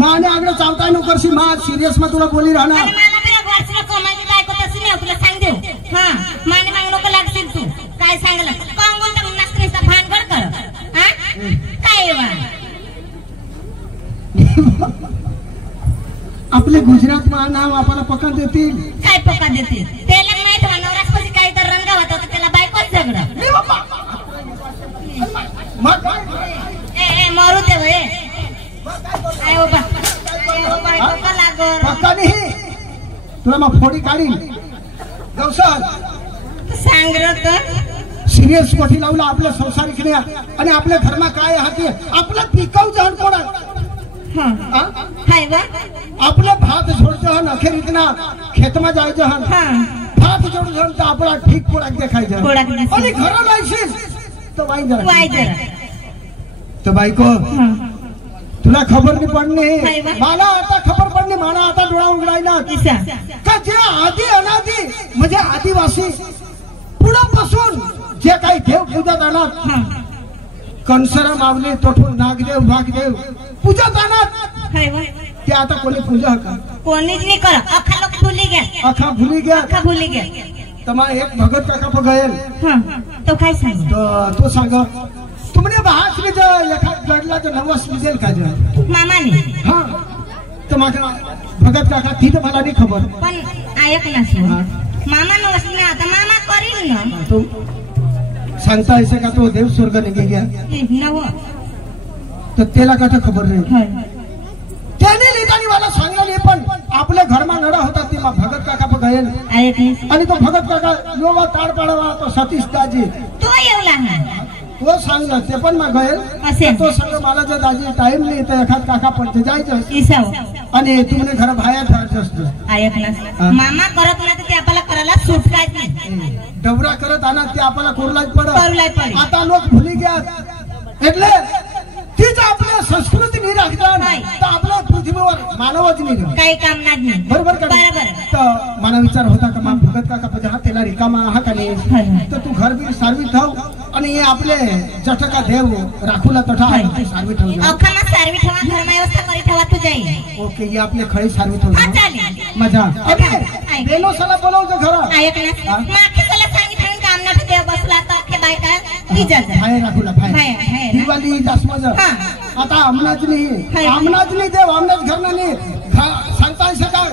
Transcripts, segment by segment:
माने आगळे चावताय नको करशी मा सीरियस मा तुला बोली राहणार आणि मला बिना वाचलं कमाई बायको तशी नाही तुला सांग देऊ हां माने माग नको लागशील तू काय सांगलं कोण बोलता नसत्रीचा भानगड कर हां काय वा आपले गुजरात मा नाव आपल्याला पका देतील काय पका देतील त्याला माहित आहे नवरासपती काय तर रंगा होता तर त्याला बायकोच झगडं नाही बाबा मग ए मारू दे वे आय बाबा बायको लागो पक्का नाही तुला मग फोडी काढीन गौसल सांग र सिरियस कोठी लावला आपल्या संसारिक ने आणि आपल्या धर्मा काय हाती आपला पिकाऊ जहन कोण हां हाय वा आपला भात जोडतो हन अखेर इतना खेत में जायचं हन हां भात जोडतो हन तर आपला ठीक पोळाक देखायचं पोळाक आणि घरा लायशील तर वाई जरा तो बायको तुला खबर नाही पडणे मला आता खबर पडणे मला आता डोळा उघडायला का जे आधी अनादी म्हणजे आदिवासी पुढापासून जे काही देव पूजत आणत कंसरा मावले तोठून नागदेव वाघदेव पूजत आणत ते आता कोणी पूजा का कोणीच नाही कर अखा लोक भुली गया अखा भुली गया तमा एक भगत काका पगयल तो काय सांग तो सांग तुमने बाहर में जो एखा गडला जो नवस मिजेल का जो मामा ने हां तो माका भगत काका थी तर मला नाही खबर पण ऐक ना सो मामा नवस ना आता मामा करील ना तो सांगता ऐसे का तो देव स्वर्ग निघे गया नव तर त्याला का खबर नाही त्याने लिहितानी मला सांगला नाही पण आपल्या घरमा नडा होता ते भगत काका पगयल आणि तो भगत काका योगा ताड पाडवा तो सतीश दाजी तो येवला ना वो सांगलं ते पण मग गयल तो सांग मला जर दाजी टाइम नाही तर एखाद काका पडते जायचं आणि तुम्ही घर बाहेर ठेवायचं असतं ऐक ना मामा करत नाही तर ते आपल्याला करायला सूट काय नाही डबरा करत आणा ते आपल्याला कोरलाच पडत आता लोक भुली गया એટલે तीच आपल्या संस्कृती नाही राखणार तर आपल्या पृथ्वीवर मानवच नाही काही काम नाही बरोबर का तर मला विचार होता का मा भगत काका पजे हा त्याला रिकामा हा का नाही तर तू घर बी सारवी ठेव आणि हे आपले जटका देव राखूला तठा सारवी ठेव अखमा सारवी ठेवा घर व्यवस्था करी ठेवा तू जाई ओके ये आपले खळी सारवी ठेव मजा बेलो सला बोलवतो घर ऐक ना माकी सला सांगितलं काम ना देव बसला तर बायका तिच्या बाहेर राखूला बाहेर दिवाळी दसमज आता आमनाजनी देव आमनाच घरनानी सांगता सकाळ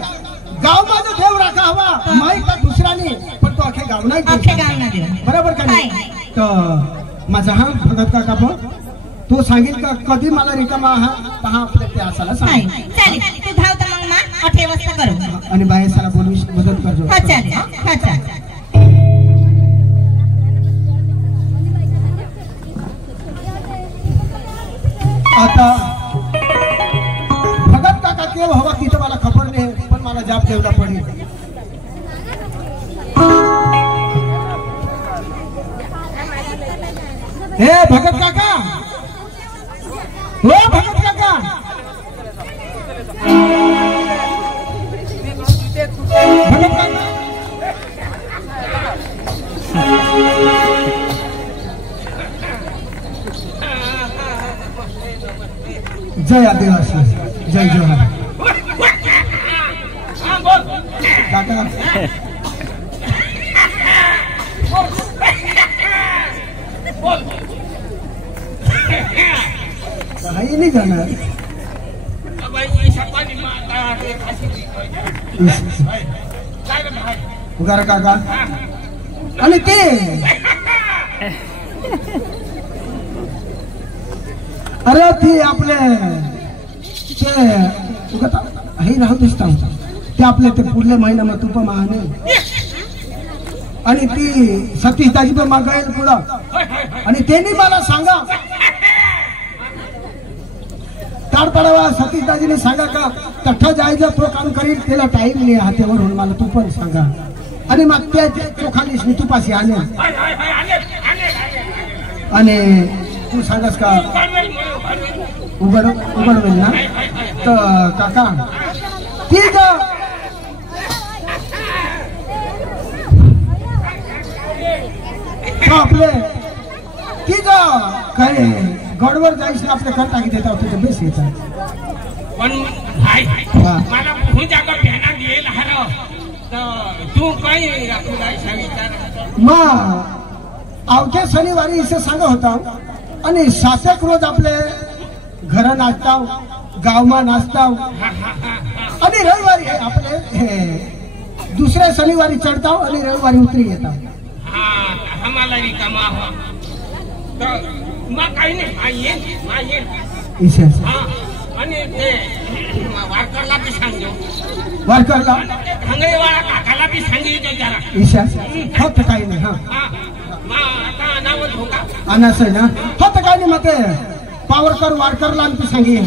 गाव मध्ये देव राखा हवा माई का दुसऱ्याने पण तो अख्खे गाव नाही बरोबर का नाही तर माझा हा भगत काका पण तो सांगेल का कधी मला रिकामा हा पहा आपल्या ते असाला सांग चालेल तू धाव तर मग मा 8 वाजता करू आणि बाहेरला बोलू मदत करतो हा चालेल हा चालेल आता भगत काका केव हवा तिथं मला खबर नाही पण मला जाप देवला पडेल हे भगत काका हो भगत काका भगत काका जय आदिवासी जय जोहार काका काही नाही करणार उगार काका आणि ते अरे ती आपले ते हे राहू दिसता ते आपले ते पुढल्या महिन्यामध्ये तुप महाने आणि ती सतीश दाजी पण मागायला पुढं आणि त्यांनी मला सांगा ताडताडावा सतीश दाजीने सांगा का तठ्ठा जायचं तो काम करील त्याला टाइम नाही हातेवरून मला तू पण सांगा आणि मग त्या चोखाने तुपाशी आले आणि तू सांगस का उघडवेल ना तर काका ठीक आपले ठीक काय गडवर जायच ना आपल्या करता की देता तुझं बेस येतात पण भाई मला बहुत जागा प्याना दिए लहरो तो तू काय सांगितलं मग अवघ्या शनिवारी इथे सांगा होता आणि 7 रोज आपले घर नाचताव गावमा नाचताव आणि रविवारी आपले दुसऱ्या शनिवारी चढताव आणि रविवारी उतरी येतात हमारा रिकामा हो तो मग काही नाही आणि ते वारकरला बी सांगतो वारकरला घंगळीवाळा काकाला बी सांगितलं जरा ईशा फक्त काही नाही आता नाव धोका अनास आहे ना फक्त काही नाही मते पावरकर वारकरला आमची सांगेन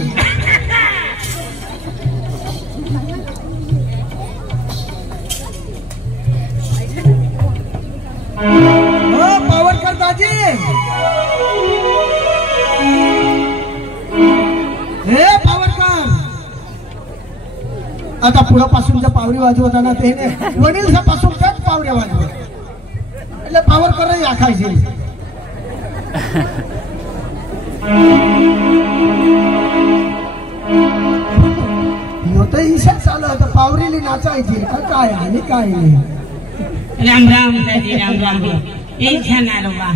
पावरकर दाजी हे पावरकर आता पुढापासून ज्या पावरी वाजवताना ते वडील पासून त्याच पावऱ्या वाजवत એટલે पावरकर आखायचे होतं ईशा चालू होतं पावरीली नाचायची का काय आणि काय नाही राम राम दादी राम राम ये छाना रोबा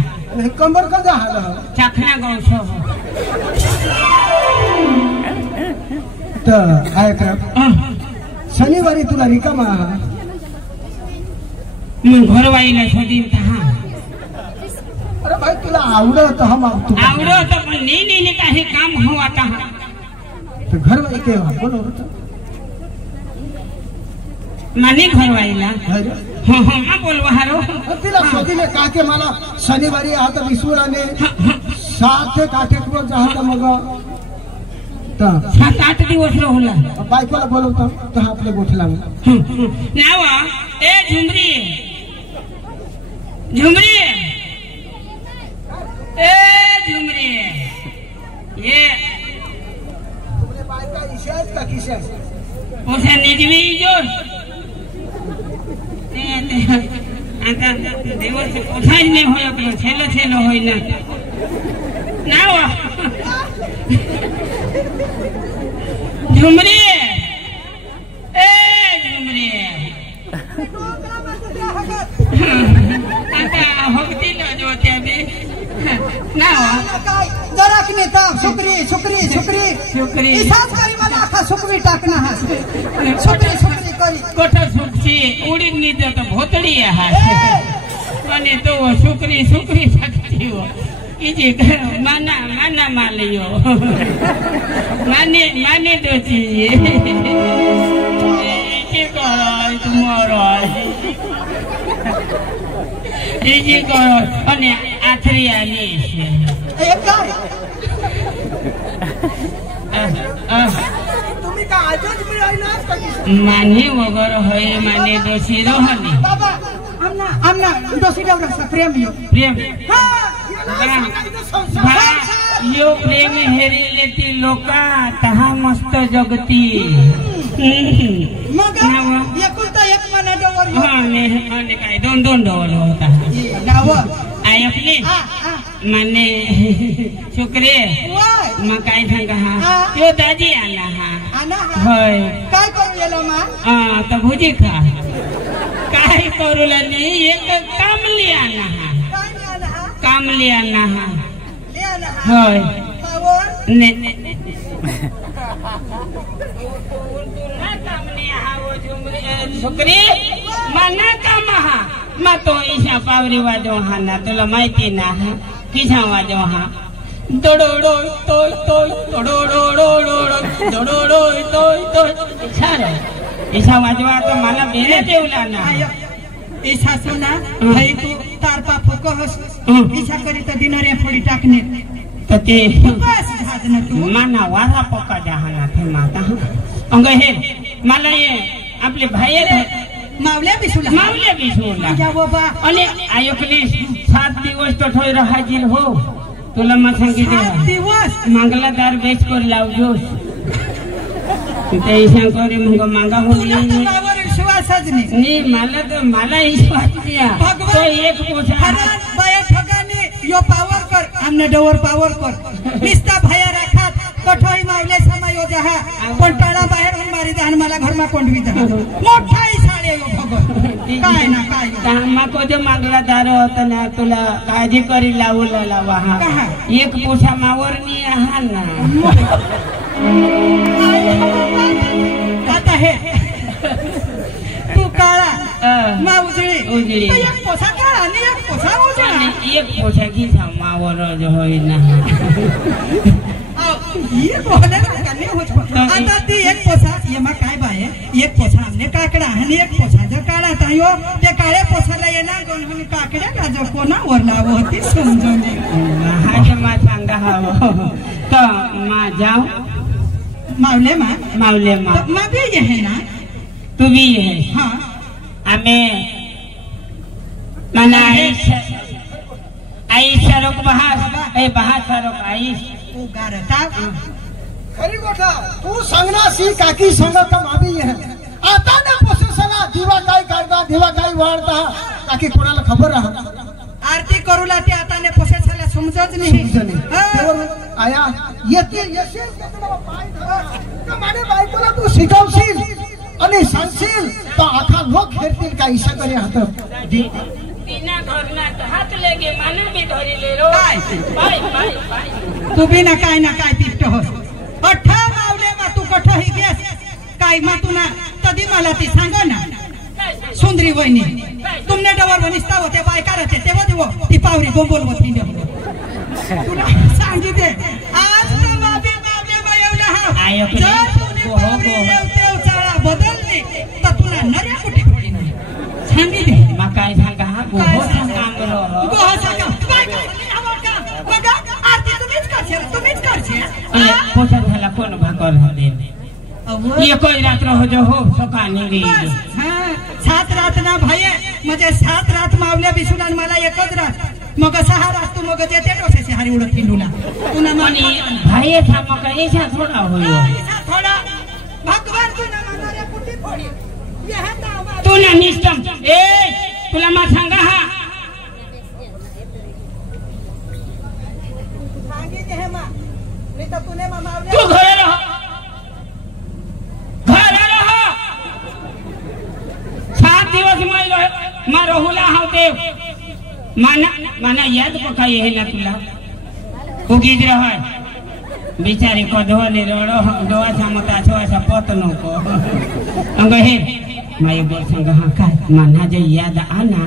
कंबर कदा हाल चाखना गौशो तर ऐक शनिवारी तुला रिकामा मग घरवाईला शोधीन था अरे भाई तुला आवडत हम आवडत पण नाही काही काम हो आता तर घरवाई के बोलो माने घरवाईला हा बोलवा हारो तिला शोधीले का के मला शनिवारी आता विसुराने 7-8 रोज जाहता मग 7-8 दिवस होला बायकोला बोलवतो तर आपले गोठला नावा ए झुमरी ए झुमरी ये तुमने बायका इशाच का किशाच ओसे निजवी जो आता दिवस उठाई नाही होय आपलं छेलो होय ना नावा झुमरी ए झुमरी आता होती ना जो त्या B Shukri Shukri Shukri Shukri इसाच करी मला अख्खा शुक्री टाकना हा शुक्री शुक्री करी कोठ सुखची उडीद नी तर भोतडी हा मने तो शुक्री शुक्री सकती हो इजे माना माना मालियो माने माने दो चीज इजे करो तुम्हारो इजे करो અને આથરી આલી છે एक काय तुम्ही का आजच मिळायलाच का माने वगैरे होय माने दोषी रहली बाबा आमना दोषी देवला प्रेम यो प्रेम हां यो प्रेम हेरेले ती लोका तहा मस्त जगती मग एकुलता एक मना डोवर यो हां ने काय दोन दोन डोवर होता नाव आई आपली माने शुक्रे मग काय सांगा हा यो दाजी आला हा आना होय काय करू याला मा हां तर भुजी खा काय करू नी एक कामली आला हा कामली आला हा होय ने शुक्री मना काम हा मा तो ईशा पावरी वाजो हा ना तुला माहिती ना हा किशा वाजो हा दोडोडो तोय तोय दोडोडो दोडोडो तोय तोय ईशा वाजवा तो मला बेरे देवला ना ईशा सुना भाई तू तारपा फोकस ईशा करी तर दिनरे फोडी टाकणे तर ते बस झादन तू माना वारा पक्का जहाना थे माता अंग हे मला ये आपले भाई मावल्या बिसुला जा बाबा आणि आयोकली 7 दिवस तो ठोय राहाजील हो तुला मग सांगितले 7 दिवस मंगलादार बेच कर लावजोस ते ईशा करी मग मांगा होली तुलावर विश्वासच नाही मला विश्वास दिया तो एक पोछा बाया ठगाने यो पावर कर हमने डोवर पावर कर निस्ता भया राखात कठोई मावले समय यो जहा पण टाळा बाहेर होऊन मारी दहन मला घर मा कोंडवी दहा मोठा इसाळे यो भगत काय ना काय तामा को जो मंगलादार होता ना तुला काळजी करी लावला लावा हा एक पोछा मावरनी आहा ना आता हे तू काळा मा उजळी उजळी एक पोछा काळा आणि एक पोछा उजळा एक पोछा की मावर जो होई ना ये बोले का नाही होत आता ती एक पोछा येमा काय बाये एक पोछा हमने काकडा आणि एक पोछा जर काळा तायो ते काळे पोछाला येणार दोन हमने काकड्या का जो कोणा वर लाव होती समजून हा मा सांगा हवं तो मा जाऊ मावले मा मा भी ये है ना तू भी है हाँ हमें मना आईशा रोक बहास रोक आईश खरी गोठा तू सांगना सी काकी संग कम आभी है आता ने पोसेसला दिवा काय काढता दिवा काय वाढता काकी कोणाला खबर राहा आरती करूला ते आता ने पोसेसला समजत नाही आया येते येशील पाय धर का माने बायकोला तू शिकवशील आणि सांगशील तो आखा लोक खेळतील का ईशा करे हात तीना घरना हात लेगे माना भी धरी ले रो बाय तू भी ना काय पिष्ट होस अठ्ठा मावले मा तू कठ ही गेस काय मा तू ना तदी मला ती सांग ना सुंदरी वहिनी तुमने डवर वनिस्ता होते बायका रहते तेव्हा देवो ती पावरी बोंबोल होती तुला सांगितले आज तर मावले मा येवला हा जर तुने पावरी येवते चाळा बदलली तर तुला नऱ्या कुठे पडी नाही सांगितले मा काय सांगा हा गोहो सांगलो गोहो सांगा बायका आवडका बघा आरती तुम्हीच करशे पोछा झाला कोण भाकर दे ये कोई रात्र हो जो हो सका निरी हां 7 रात ना भाई म्हणजे 7 रात मावल्या बिसुला मला एकच रात मग 6 रात तू मग जेते डोसे हारी उडत फिंडूला तुना आणि भाई था मग ऐसा थोडा होयो ऐसा थोडा भगवान तुना मारे कुटी फोडी यहां तू ना निष्ठम ए तुला मा सांगा हा सांगितले हे मा नाही तर तुने मा मावल्या तू घरे रह 7 दिवस मा रहुला हाव देव माना याद पका ये ना तुला उगीज रह बिचारी को धोली रोडो डोवाचा मता छोसा पोतनो को अंग हे माय बोल संग हा काय माना जे याद आना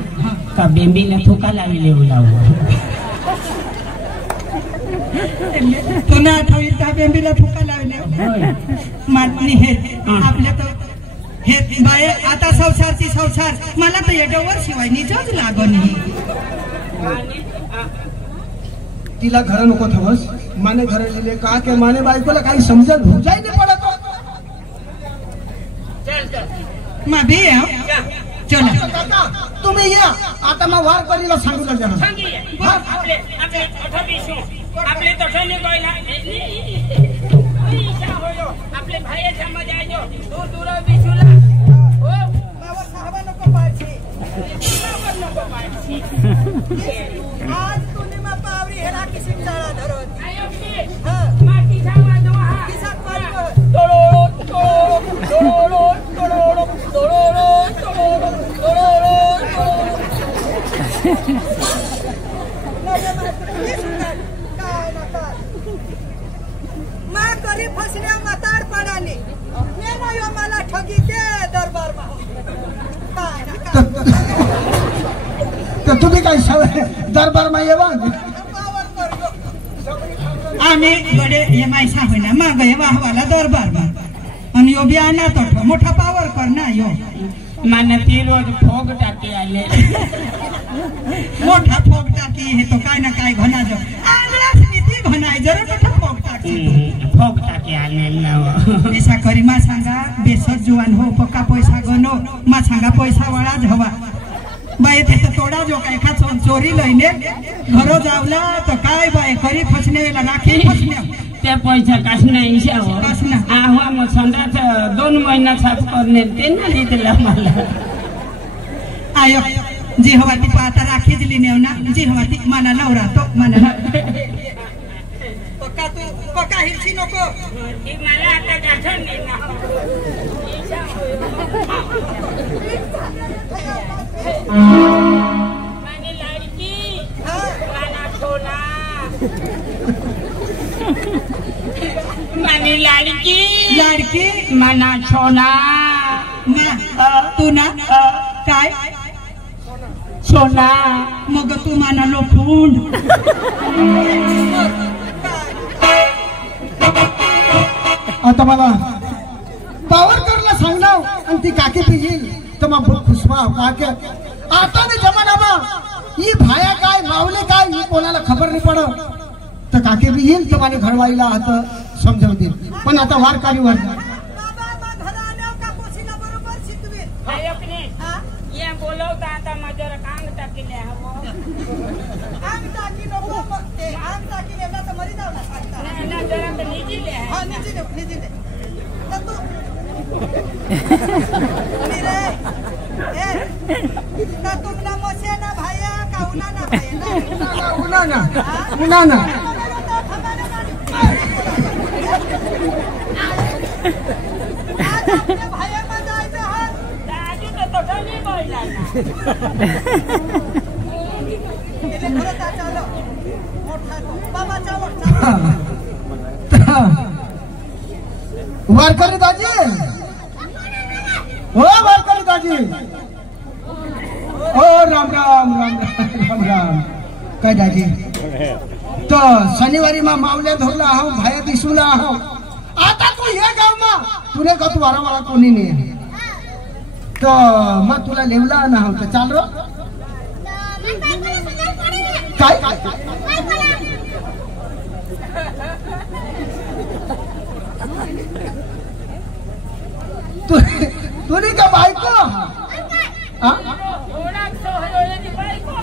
का बेंबीला थुका लावी लेऊ लावू तुला आठवईल का बेंबीला थुका लावले मातनी हे आपल्या तर हे बाय आता संसारची संसार मला तर एवढ्यावर शिवाय निजच लागो नाही तिला घर नको थवस माने घर लिहिले का के माने बायकोला काही समजत हो जाय नाही पडत चल चल मा बे चला तुम्ही या आता मग वार करीला सांगू जरा सांगी आपले आपले 28 आपले तो ठेने कोइला ईशा होयो आपले भाई समज आजो दूर दूर बिसुला हो बाबा साहबा नको पाहिजे बाबा नको पाहिजे आज तुम्ही मा पावरी हेरा किसी चाळा धरत आयो की माटी सामा दो हा किसात पाडतो तोडो तोडो तोडो तोडो तोडो तोडो मा करी फसण्या मताड पडाली मेनो यो मला ठगी दे दरबार मा तर तुम्ही काय दरबार मा येवा आम्ही गडे ये मायसा होईना मा गए वाहवाला दरबार मा आणि यो बी आणा तो मोठा पावर कर ना यो माने ती रोज फोग टाकी आले मोठा फोग टाकी हे तो काय ना काय घना जो आंगळाच नीती घनाय जरा मोठा फोग टाकी आले ना ऐसा करी मा सांगा बेसत जुवान हो पक्का पैसा गनो मा सांगा पैसा वाळा हवा बाय ते तो तोडा जो काय खा चोरी लईने घरो जावला तो काय बाय करी फसनेला राखी फसने त्या पैसा कासना ईशा हो कासना आवा मग संडाच 2 महिना साफ करणे ते ना दिला मला आयो जी हवा ती पाता राखी दिली नेवना जी हवा ती मला नवरा तो मला पक्का तू पक्का हिरची नको ती मला आता गाठण नाही ना ईशा माने लाडकी गाना छोला माने लाडकी लाडकी मना छोना ना तू ना काय सोना मग तू माना लोखून आता मला पावर करला सांगनाव आणि ती काकी पे येईल तर मग खुशवा काके आता ने जमाना बा ही भाया काय मावले काय ही कोणाला खबर नाही पडत तर काके बी येईल तर माझ्या घरवाईला आता समजवतील पण आता वारकारी वर ये बोलवता आता माझ्या कांग टाकले हवो आंग टाकी नको ते आंग टाकी नेला तर मरी जाऊ ना ना जरा तर निजी ले हां निजी दे तर तू नी रे ए ना तुमना मोसे ना भाया का उना ना भाया ना उना ना आज आपल्या भाया मा जायचं हा दाजू तो ठेने कोइला ना इथे खरं चाललो मोठा तो बाबा चावड वारकरी दाजी हो वारकरी दाजी ओ राम राम राम राम राम काय दाजी तो शनिवारी मा मावल्या धरला हो भाया दिसूला हो आता तू हे गाव मा तुने गत वारा कोणी नाही तो मग तुला लेवला ना हो तर चाल रो काय तुनी का बायको ओळख तो होयोची बायको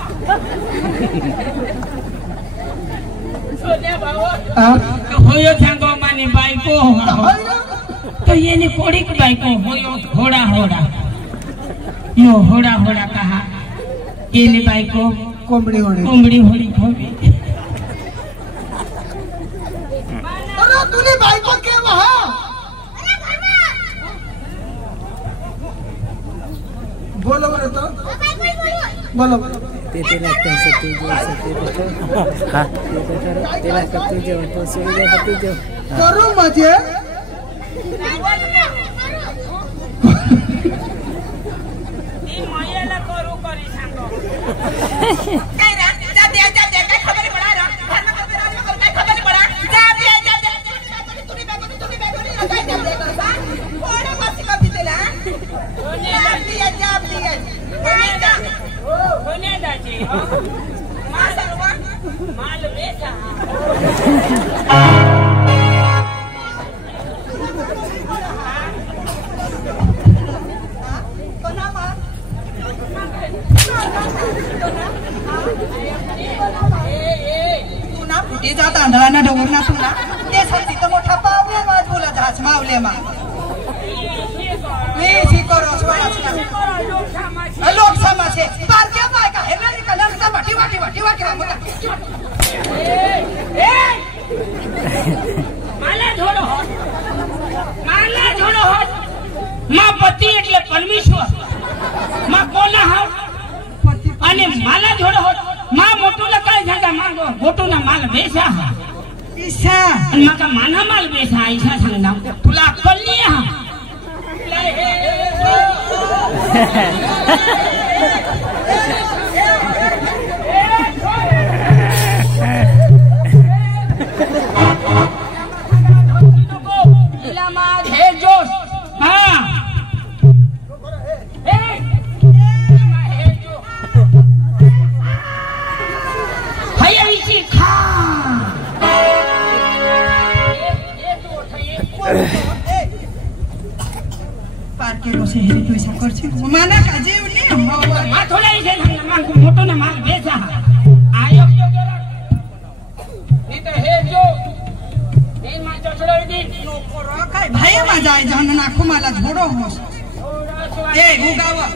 सोन्या भाऊ होयो सांगो माने बायको तो येने कोडीक बायको होयो होडा होडा यो होडा होडा कहा येने बायको कोंबडी होडी कोंबडी होडी होडी अरे तुनी बायको के वहा बोलो बरं तो बोलो तेला कैसे तुझे हाँ तेला का तुझे तो सुविधा का तुझे करू मजे मायाला करू करी सांगो काय रा जा दे काय खबर पडा रा घर में करते राज में काय खबर पडा जा दे तुम्ही बॅगोनी काय दे करता कोण बस कभी दिला जाब दिया काय जा होने दाजी माल बेचा ते जात आंधळांना डोंगर ना तुला ते सांगते तर मोठा पावले वाज बोला जाच मावले मा मी शिकरो लोक समाजे बारक्या बायका हे ना कलर का वाटी रामता माला झोडो होत मा पती એટલે પરમેશ્વર मा कोण आहात आणि मला झोडो होत मा मोठूला काय सांगा मागो मोठूला माल बेसा ईशा आणि माका माना माल बेसा ईशा सांगना तुला अक्कल नाही हा तिला माझे जोश हा पार्केरो से हेरी तो ऐसा कर छी माना का जीव ने मा थोड़ा इसे मांग मोटो ना माल बेचा आयो जो गेला नी तो हे जो इन मा चछड़ो दी नको रो काय भाई मा जाय जहन ना खुमाला झोडो होस ए उगावा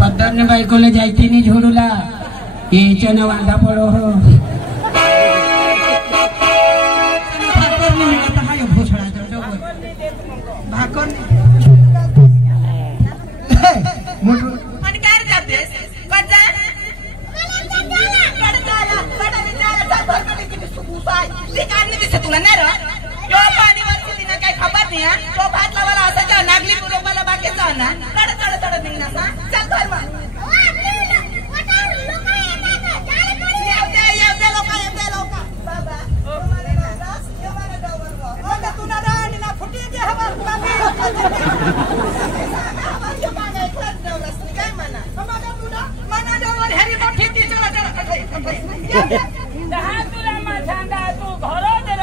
पद्धर ने बाई कोले जायती नहीं झोडूला ये चना वांदा पडो हो भाकर ने मिळत हायो भोसडा जो भाकर मोठू आणि काय जातेस कजा तुला नाही रो यो पाणी वरती तिने काय खबर नाही तो भात लावायला असायचा नागली पुरोबाला बाकीचा ना तड निघणार ना चल कर मग येवते लोक बाबा बाबा तू ना राणी ना फुटी दे हवा बाबा काय म्हणा तुला मना डवर हेरी मोठी ती चला तुला माझा तू घरो दे